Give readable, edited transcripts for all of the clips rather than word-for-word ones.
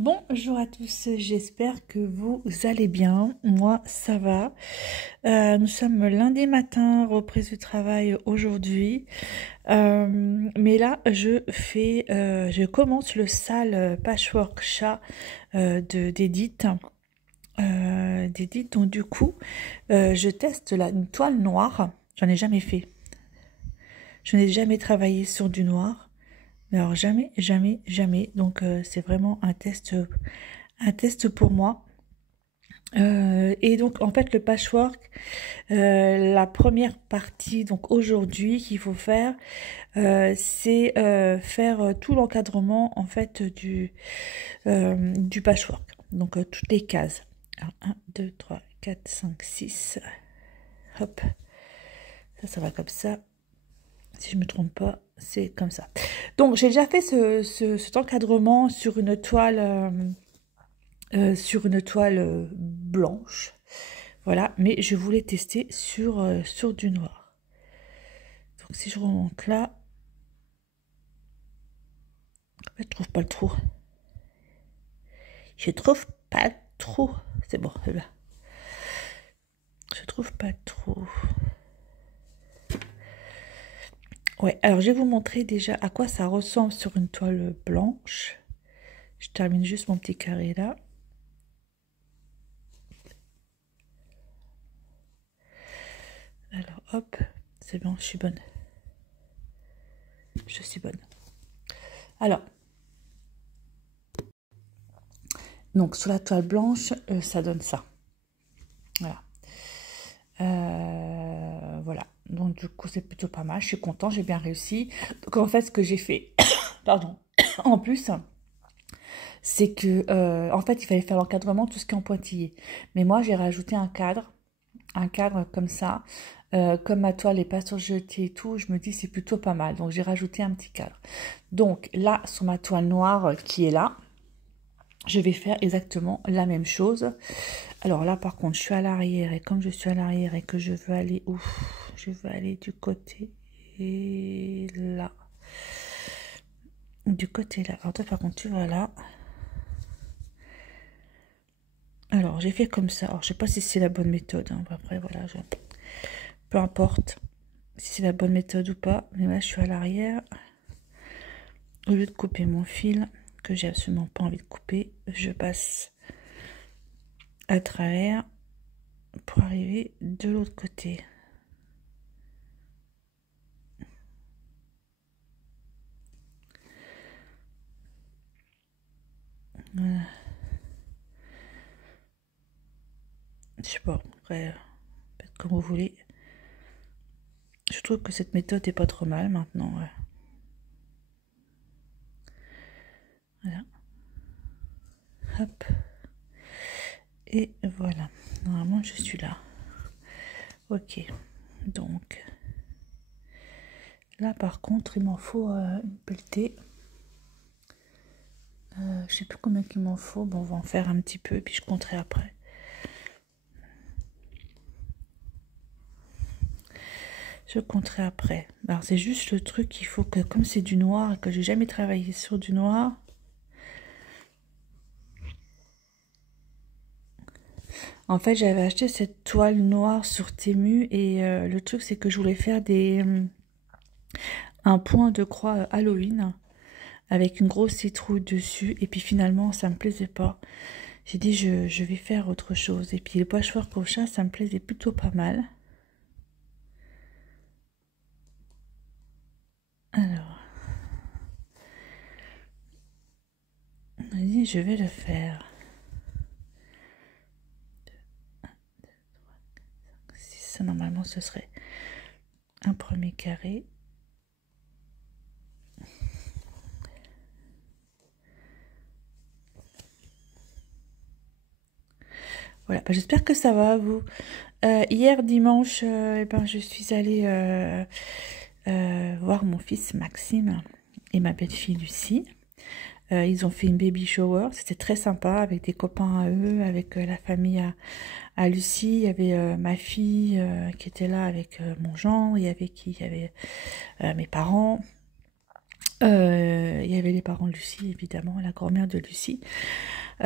Bonjour à tous, j'espère que vous allez bien. Moi, ça va. Nous sommes lundi matin, reprise du travail aujourd'hui. Mais là, je commence le sale patchwork chat d'Edith. D'Edith, donc du coup, je teste une toile noire. J'en ai jamais fait. Je n'ai jamais travaillé sur du noir. Mais alors jamais, jamais, jamais. Donc c'est vraiment un test pour moi. Et donc en fait le patchwork, la première partie donc aujourd'hui qu'il faut faire, c'est faire tout l'encadrement en fait du patchwork. Donc toutes les cases. Alors, 1, 2, 3, 4, 5, 6. Hop. Ça va comme ça. Si je me trompe pas, c'est comme ça. Donc j'ai déjà fait cet encadrement sur une toile. Sur une toile blanche, voilà, mais je voulais tester sur du noir. Donc si je remonte là, je trouve pas le trou. Je trouve pas de trou. C'est bon, là. Je trouve pas de trou. Ouais, alors je vais vous montrer déjà à quoi ça ressemble sur une toile blanche. Je termine juste mon petit carré là. Alors hop, c'est bon, je suis bonne. Je suis bonne. Alors, donc sur la toile blanche, ça donne ça. Voilà. Voilà. Donc du coup, c'est plutôt pas mal. Je suis contente, j'ai bien réussi. Donc en fait, ce que j'ai fait, pardon, en plus, c'est que en fait, il fallait faire l'encadrement, tout ce qui est en pointillé. Mais moi, j'ai rajouté un cadre comme ça. Comme ma toile n'est pas surjetée et tout, je me dis c'est plutôt pas mal. Donc j'ai rajouté un petit cadre. Donc là, sur ma toile noire qui est là, je vais faire exactement la même chose. Alors là, par contre, je suis à l'arrière. Et comme je suis à l'arrière et que je veux aller où? Je veux aller du côté là. Du côté là. Alors toi, par contre, tu vas là. Alors, j'ai fait comme ça. Alors, je sais pas si c'est la bonne méthode. Hein. Après, voilà. Peu importe si c'est la bonne méthode ou pas. Mais là, je suis à l'arrière. Au lieu de couper mon fil, que j'ai absolument pas envie de couper, je passe à travers pour arriver de l'autre côté. Voilà. Je sais pas, après, faites comme vous voulez. Je trouve que cette méthode est pas trop mal maintenant. Ouais. Voilà. Hop. Et voilà. Normalement, je suis là. Ok. Donc, là, par contre, il m'en faut une pelletée. Je sais plus combien qu'il m'en faut. Bon, on va en faire un petit peu, puis je compterai après. Je compterai après. Alors, c'est juste le truc, il faut que, comme c'est du noir et que j'ai jamais travaillé sur du noir, en fait, j'avais acheté cette toile noire sur Temu et le truc, c'est que je voulais faire un point de croix Halloween avec une grosse citrouille dessus. Et puis finalement, ça me plaisait pas. J'ai dit, je vais faire autre chose. Et puis le patchwork au chat, ça me plaisait plutôt pas mal. Alors, vas-y, je vais le faire. 6, normalement, ce serait un premier carré. Voilà, bah, j'espère que ça va, vous. Hier, dimanche, eh ben, je suis allée voir mon fils Maxime et ma belle-fille Lucie. Ils ont fait une baby shower, c'était très sympa avec des copains à eux, avec la famille à Lucie. Il y avait ma fille qui était là avec mon gendre, il y avait mes parents. Il y avait les parents de Lucie, évidemment, la grand-mère de Lucie.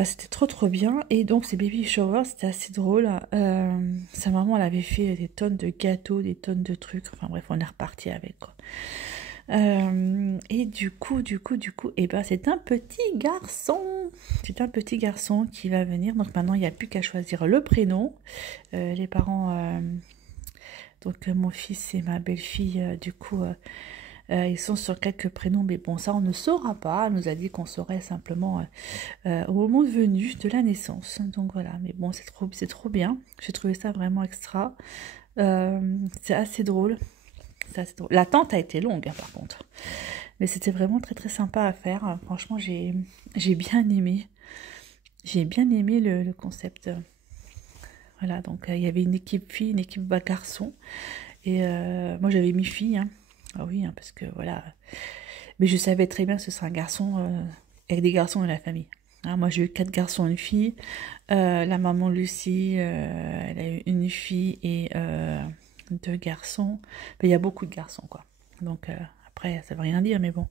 C'était trop bien. Et donc, ces baby showers, c'était assez drôle. Sa maman, elle avait fait des tonnes de gâteaux, des tonnes de trucs. Enfin bref, on est reparti avec, quoi. Et du coup, et ben, c'est un petit garçon. C'est un petit garçon qui va venir. Donc maintenant, il n'y a plus qu'à choisir le prénom. Les parents, donc mon fils et ma belle-fille, du coup... ils sont sur quelques prénoms, mais bon, ça on ne saura pas. Elle nous a dit qu'on saurait simplement au moment venu de la naissance. Donc voilà, mais bon, c'est trop bien. J'ai trouvé ça vraiment extra. C'est assez drôle. C'est assez drôle. L'attente a été longue, hein, par contre. Mais c'était vraiment très sympa à faire. Franchement, j'ai bien aimé. J'ai bien aimé le concept. Voilà, donc il y avait une équipe fille, une équipe garçon. Et moi j'avais mis fille, hein. Ah oui, hein, parce que voilà. Mais je savais très bien que ce serait un garçon avec des garçons dans la famille. Hein, moi j'ai eu 4 garçons et une fille. La maman Lucie, elle a eu une fille et 2 garçons. Mais il y a beaucoup de garçons, quoi. Donc après, ça veut rien dire, mais bon,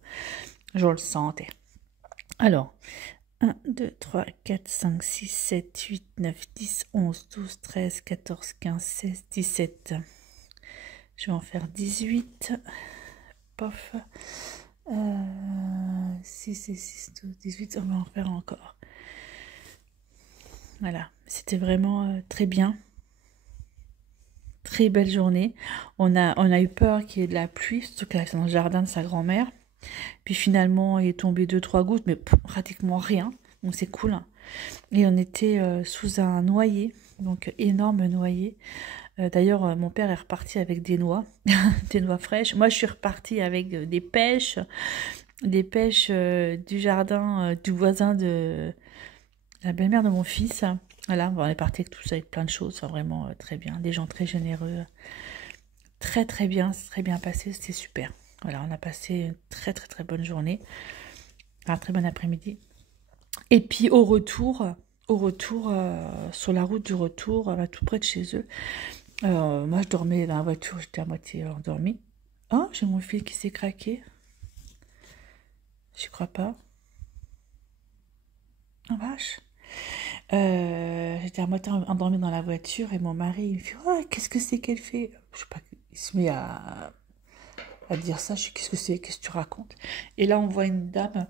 je le sentais. Alors, 1, 2, 3, 4, 5, 6, 7, 8, 9, 10, 11, 12, 13, 14, 15, 16, 17. Je vais en faire 18. Pof. 6 et 6, 12, 18. On va en faire encore. Voilà. C'était vraiment très bien. Très belle journée. On a eu peur qu'il y ait de la pluie, surtout qu'elle est dans le jardin de sa grand-mère. Puis finalement, il est tombé 2-3 gouttes, mais pratiquement rien. Donc c'est cool. Hein. Et on était sous un noyer, donc énorme noyer. D'ailleurs, mon père est reparti avec des noix, des noix fraîches. Moi, je suis repartie avec des pêches du jardin du voisin de la belle-mère de mon fils. Voilà, on est parti avec tout ça, avec plein de choses. Enfin, vraiment très bien. Des gens très généreux. Très bien, c'est très bien passé. C'était super. Voilà, on a passé une très bonne journée. Un très bon après-midi. Et puis au retour, sur la route du retour, tout près de chez eux, moi je dormais dans la voiture, j'étais à moitié endormie. Oh, j'ai mon fil qui s'est craqué. Je crois pas. Oh vache. J'étais à moitié endormie dans la voiture et mon mari il me fait oh, qu'est-ce que c'est qu'elle fait? Je sais pas, il se met à dire ça, je sais qu'est-ce que c'est, qu'est-ce que tu racontes? Et là on voit une dame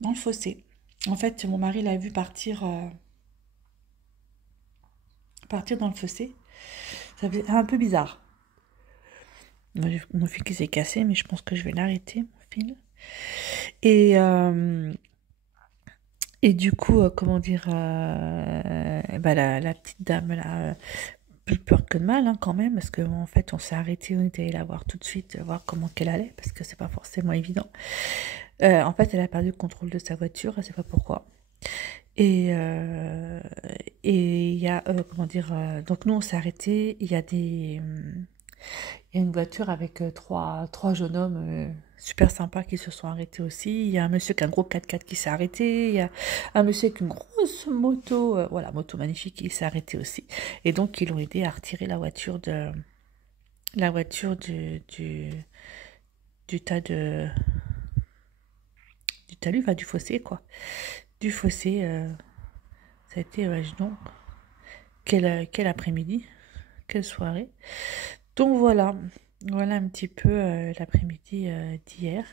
dans le fossé. En fait, mon mari l'a vu partir dans le fossé. Ça faisait un peu bizarre. Mon fil qui s'est cassé, mais je pense que je vais l'arrêter, mon fil. Et, et du coup, comment dire, bah, la petite dame, là, plus peur que de mal, hein, quand même, parce qu'en fait, on s'est arrêté, on était allé la voir tout de suite, voir comment qu'elle allait, parce que c'est pas forcément évident. En fait, elle a perdu le contrôle de sa voiture, elle sait pas pourquoi. Et il y a, comment dire, donc nous, on s'est arrêté, il y a une voiture avec trois jeunes hommes super sympas qui se sont arrêtés aussi. Il y a un monsieur qui a un gros 4x4 qui s'est arrêté. Il y a un monsieur avec une grosse moto, voilà, moto magnifique, qui s'est arrêté aussi. Et donc, ils l'ont aidé à retirer la voiture du tas du talus, enfin, du fossé, quoi. Du fossé, ça a été, non, quel après-midi, quelle soirée. Donc voilà un petit peu l'après-midi d'hier.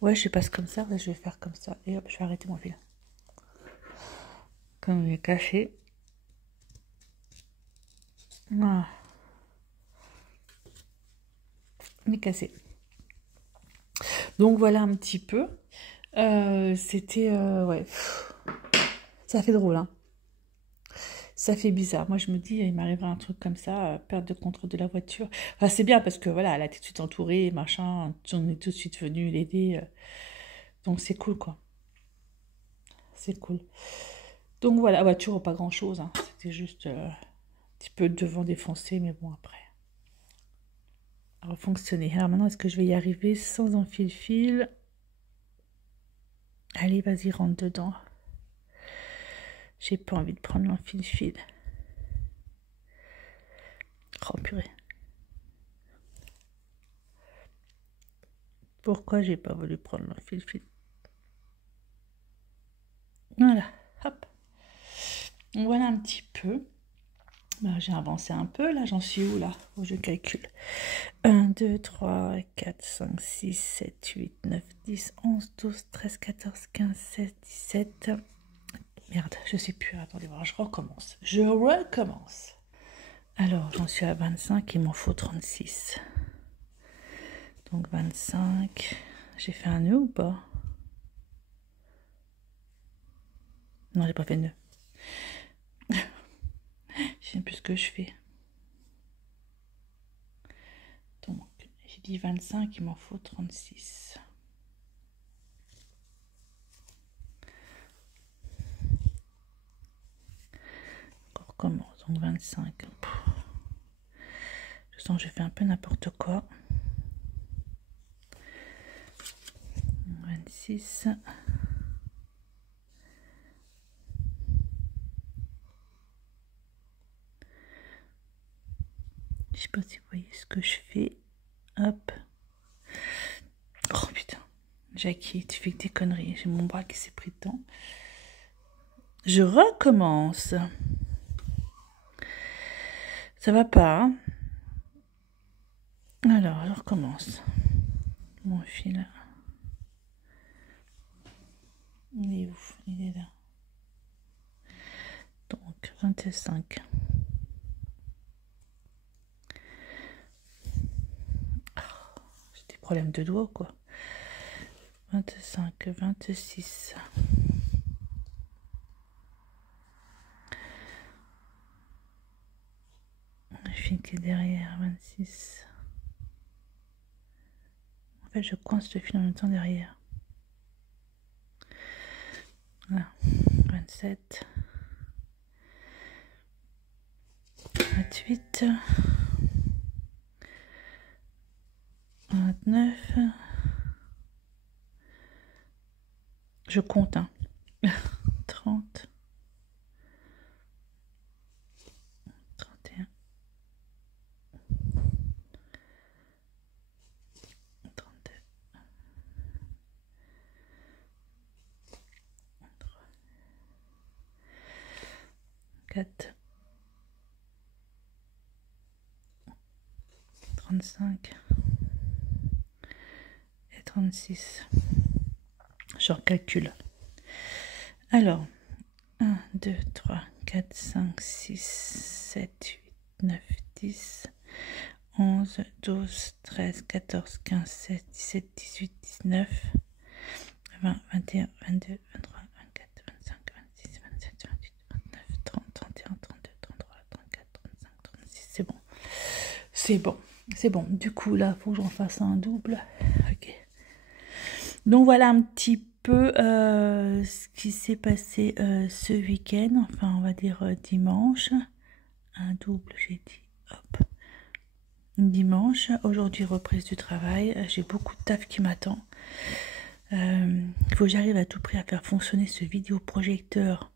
Ouais, je passe comme ça, ouais, je vais faire comme ça. Et hop, je vais arrêter mon fil. Comme il est caché. Ah, il est cassé. Donc voilà un petit peu. C'était, ouais, ça fait drôle, hein. Ça fait bizarre. Moi, je me dis, il m'arriverait un truc comme ça, perte de contrôle de la voiture. Enfin, c'est bien parce que voilà, elle a tout de suite entourée, machin. On est tout de suite venu l'aider. Donc, c'est cool, quoi. C'est cool. Donc, voilà, la voiture, pas grand-chose. Hein. C'était juste un petit peu de devant défoncé, mais bon, après. Ça va fonctionner. Alors, maintenant, est-ce que je vais y arriver sans un fil-fil? Allez, vas-y, rentre dedans. J'ai pas envie de prendre un fil-fil. Oh, purée. Pourquoi j'ai pas voulu prendre le fil. Voilà, hop. Voilà un petit peu. Ben, j'ai avancé un peu, là, j'en suis où, là? Oh, je calcule. 1, 2, 3, 4, 5, 6, 7, 8, 9, 10, 11, 12, 13, 14, 15, 16, 17... Merde, je sais plus, attendez voir, je recommence. Alors, j'en suis à 25, il m'en faut 36. Donc 25, j'ai fait un nœud ou pas? Non, j'ai pas fait de nœud. Je sais plus ce que je fais. Donc, j'ai dit 25, il m'en faut 36. On recommence, donc 25. Je sens que j'ai fait un peu n'importe quoi. 26. Je sais pas si vous voyez ce que je fais. Hop. Oh putain. Jackie, tu fais que des conneries. J'ai mon bras qui s'est pris dedans. Je recommence. Ça va pas, hein? Alors, je recommence. Mon fil. Il est où? Il est là. Donc, 25. Oh, j'ai des problèmes de doigts, quoi. 25, 26. Le fil qui est derrière, 26. En fait, je coince le fil en même temps derrière. Voilà. 27. 28. 29. Je compte, hein. 30. 31. 32. 4. 35. Et 36. Je recalcule. Alors, 1, 2, 3, 4, 5, 6, 7, 8, 9, 10, 11, 12, 13, 14, 15, 16, 17, 18, 19, 20, 21, 22, 23, 24, 25, 26, 27, 28, 29, 30, 31, 32, 33, 34, 35, 36. C'est bon. C'est bon. C'est bon. Du coup, là, il faut que j'en fasse un double. Ok. Donc, voilà un petit peu ce qui s'est passé ce week-end. Enfin, on va dire dimanche. Un double, j'ai dit. Hop. Dimanche. Aujourd'hui, reprise du travail. J'ai beaucoup de taf qui m'attend. Il faut que j'arrive à tout prix à faire fonctionner ce vidéoprojecteur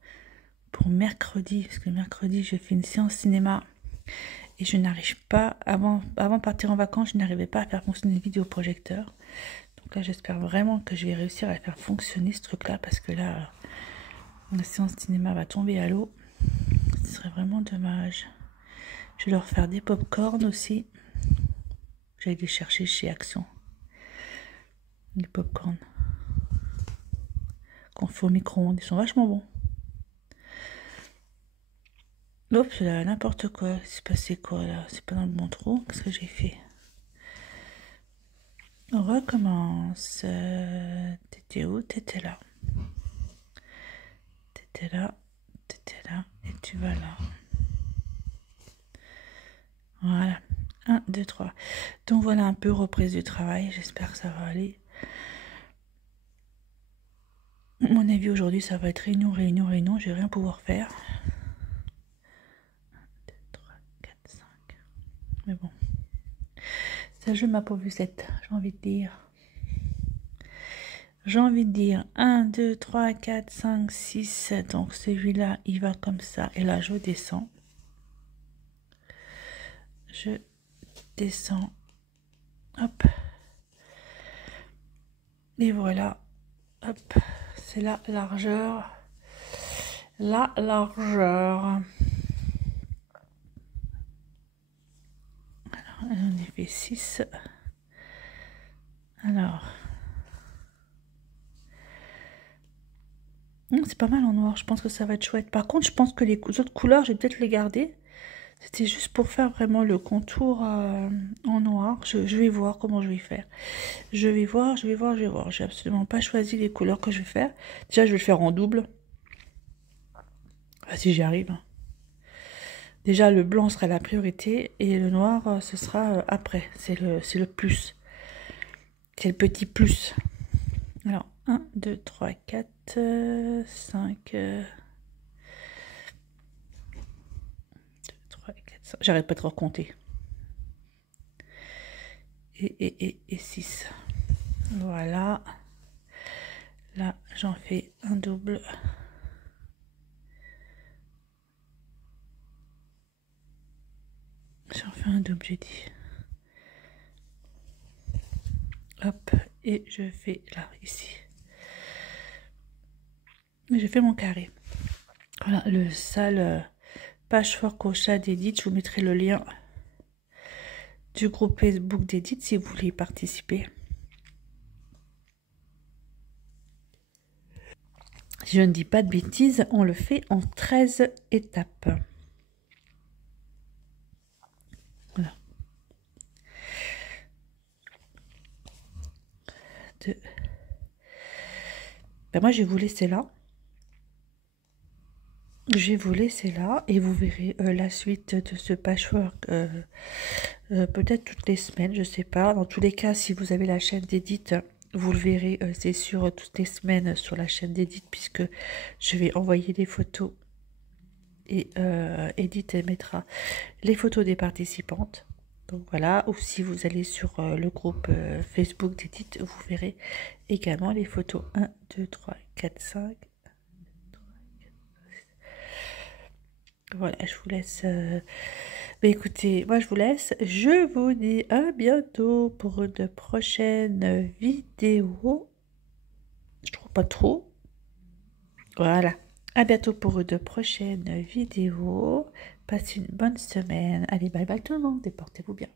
pour mercredi. Parce que mercredi, je fais une séance cinéma. Et je n'arrive pas, avant de partir en vacances, je n'arrivais pas à faire fonctionner le vidéoprojecteur. Donc là, j'espère vraiment que je vais réussir à faire fonctionner ce truc-là. Parce que là, la séance cinéma va tomber à l'eau. Ce serait vraiment dommage. Je vais leur faire des pop-corn aussi. J'allais les chercher chez Action. Les pop-corn. Qu'on fait au micro-ondes. Ils sont vachement bons. Hop, là, n'importe quoi. C'est passé quoi là? C'est pas dans le bon trou. Qu'est-ce que j'ai fait? On recommence. T'étais où? T'étais là. T'étais là. T'étais là. Et tu vas là. Voilà. 1, 2, 3. Donc voilà un peu reprise du travail. J'espère que ça va aller. À mon avis, aujourd'hui, ça va être réunion, réunion, réunion. Je vais rien pouvoir faire. 1, 2, 3, 4, 5. Mais bon. Ça joue ma pauvusette, j'ai envie de dire. J'ai envie de dire 1, 2, 3, 4, 5, 6, 7. Donc celui-là, il va comme ça. Et là, je descends. Je descends. Hop. Et voilà, hop, c'est la largeur. La largeur. Alors, on en fait 6. Alors, c'est pas mal en noir, je pense que ça va être chouette. Par contre, je pense que les autres couleurs, je vais peut-être les garder. C'était juste pour faire vraiment le contour en noir. Je vais voir comment je vais faire. Je vais voir. J'ai absolument pas choisi les couleurs que je vais faire. Déjà, je vais le faire en double. Si j'y arrive. Déjà, le blanc sera la priorité et le noir, ce sera après. C'est le plus. C'est le petit plus. Alors, 1, 2, 3, 4, 5... 2, 3, 4, 5... J'arrête pas de recompter. Et 6. Voilà. Là, j'en fais un double. J'en fais un double, j'ai dit. Hop, et je fais là, ici. Je fais mon carré. Voilà, le sale patchwork au chat d'Edith. Je vous mettrai le lien du groupe Facebook d'Edith si vous voulez y participer. Si je ne dis pas de bêtises, on le fait en 13 étapes. Voilà. 2. Ben moi, je vais vous laisser là. Je vais vous laisser là et vous verrez la suite de ce patchwork peut-être toutes les semaines, je sais pas. Dans tous les cas, si vous avez la chaîne d'Edith, vous le verrez, c'est sûr, toutes les semaines sur la chaîne d'Edith puisque je vais envoyer des photos et Edith mettra les photos des participantes. Donc voilà, ou si vous allez sur le groupe Facebook d'Edith, vous verrez également les photos 1, 2, 3, 4, 5. Voilà, je vous laisse. Mais écoutez, moi je vous laisse. Je vous dis à bientôt pour une prochaine vidéo. Je trouve pas trop. Voilà. À bientôt pour une prochaine vidéo. Passez une bonne semaine. Allez, bye bye tout le monde et portez-vous bien.